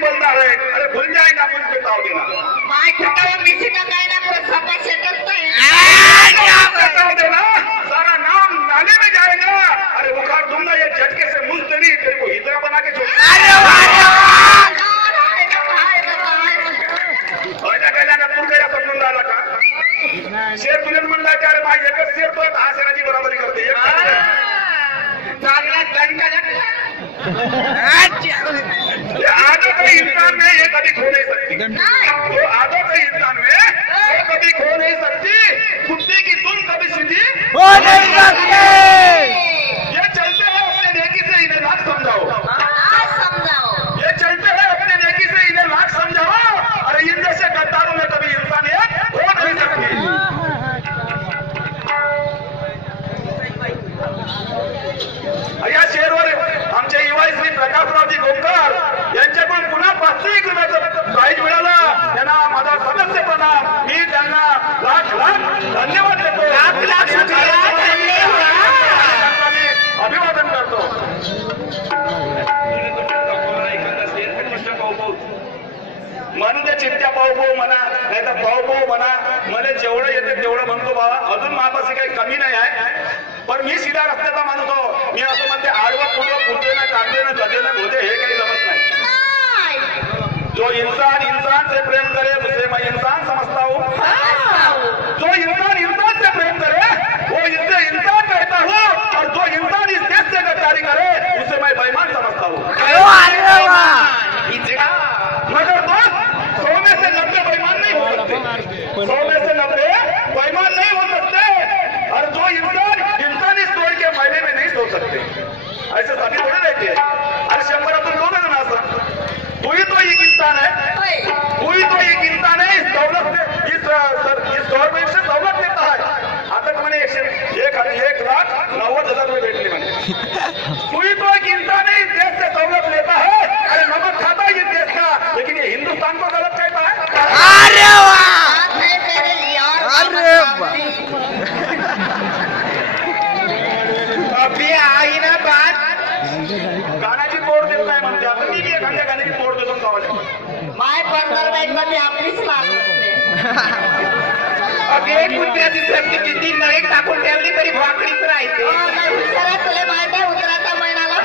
बोलता है, अरे भूल जाएगा मुझ पे ताव देना। माय खटावा मिसी का काय ना पूरा सपा सेटल तो ताव देना, सारा नाम नाले में जाएगा। अरे उखाड़ दूंगा ये झटके से मुंतरी, तेरे को हिजरा बना के छोड़। अरे तू काय समजून राहिला का? शेर तुला म्हणला की अरे माझी एकच शेर तो 10 शेराची बरोबरी करते। चांगला दंड आदत है इंसान में ये कभी खो नहीं सकती। तो आदत है इंसान में ये कभी खो नहीं सकती। कुत्ते की तुम कभी सीधी हो नहीं सकते। ये चलते हैं अपने नेकी से इन्हें लाख समझाओ। ये चलते हैं अपने नेकी से इन्हें लाख समझाओ। अरे इन जैसे गद्दारों में कभी इंसानियत हो नहीं सकती। या शेरवर आमचे युवा श्री प्रकाशरावजी गोमकर यांच्याकडून पुन्हा 500 रुपयाचं प्राईज मिळालं। त्यांना माझा सदस्य प्रणाम। मी त्यांना लाख धन्यवाद देतो। अभिवादन करतो। म्हणून ते चित्त्या पाहू म्हणा नाही तर पाहू म्हणा, मला जेवढं येते तेवढं म्हणतो बाबा। अजून माझपाशी काही कमी नाही आहे, पण मी सीधा रस्त्याचा माणूस हो। मी असं म्हणते आडवं पुढं पुढे ना चालते ना गजे ना धोते हे काही जमत नाही। जो इंसान से प्रेम करे उसे मैं इंसान समझता हूँ। जो इंसान से प्रेम करे वो इससे इंसान कहता हूँ, और जो इंसान इस देश से गद्दारी करे उसे मैं बेईमान समझता हूँ। मगर दोस्त 100 में से 90 बेईमान नहीं हो सकते। 100 में से 90 बेईमान नहीं हो सकते। और जो इंसान इस तोड़ के मायने में नहीं सोच सकते, ऐसे सभी थोड़े रहते हैं। अरे 100 2 जण असतात। तू ही तो एक इंसान है, तू ही तो एक इंसान है। इस दौलत से इस गवर्नमेंट से दौलत लेता है। आता तो मैंने 1,90,000 रुपये भेटले मैंने। तू ही तो एक इंसान है, इस देश से दौलत लेता है। अरे नमक खाता है ये देश का, लेकिन ये हिंदुस्तान को गलत कहता है। अरे वाह, अरे अभी आई ना बात गाण्याची तोड देत नाही म्हणते। आता मी एखाद्या गाण्याची तोड देतो गावाला। माय 15 बाईक मध्ये आपलीच लागत अगे कुत्र्याची सर्दी किती नळी टाकून ठेवली तरी भाकरीच राहते। तुला माहिती आहे उतराचा महिनाला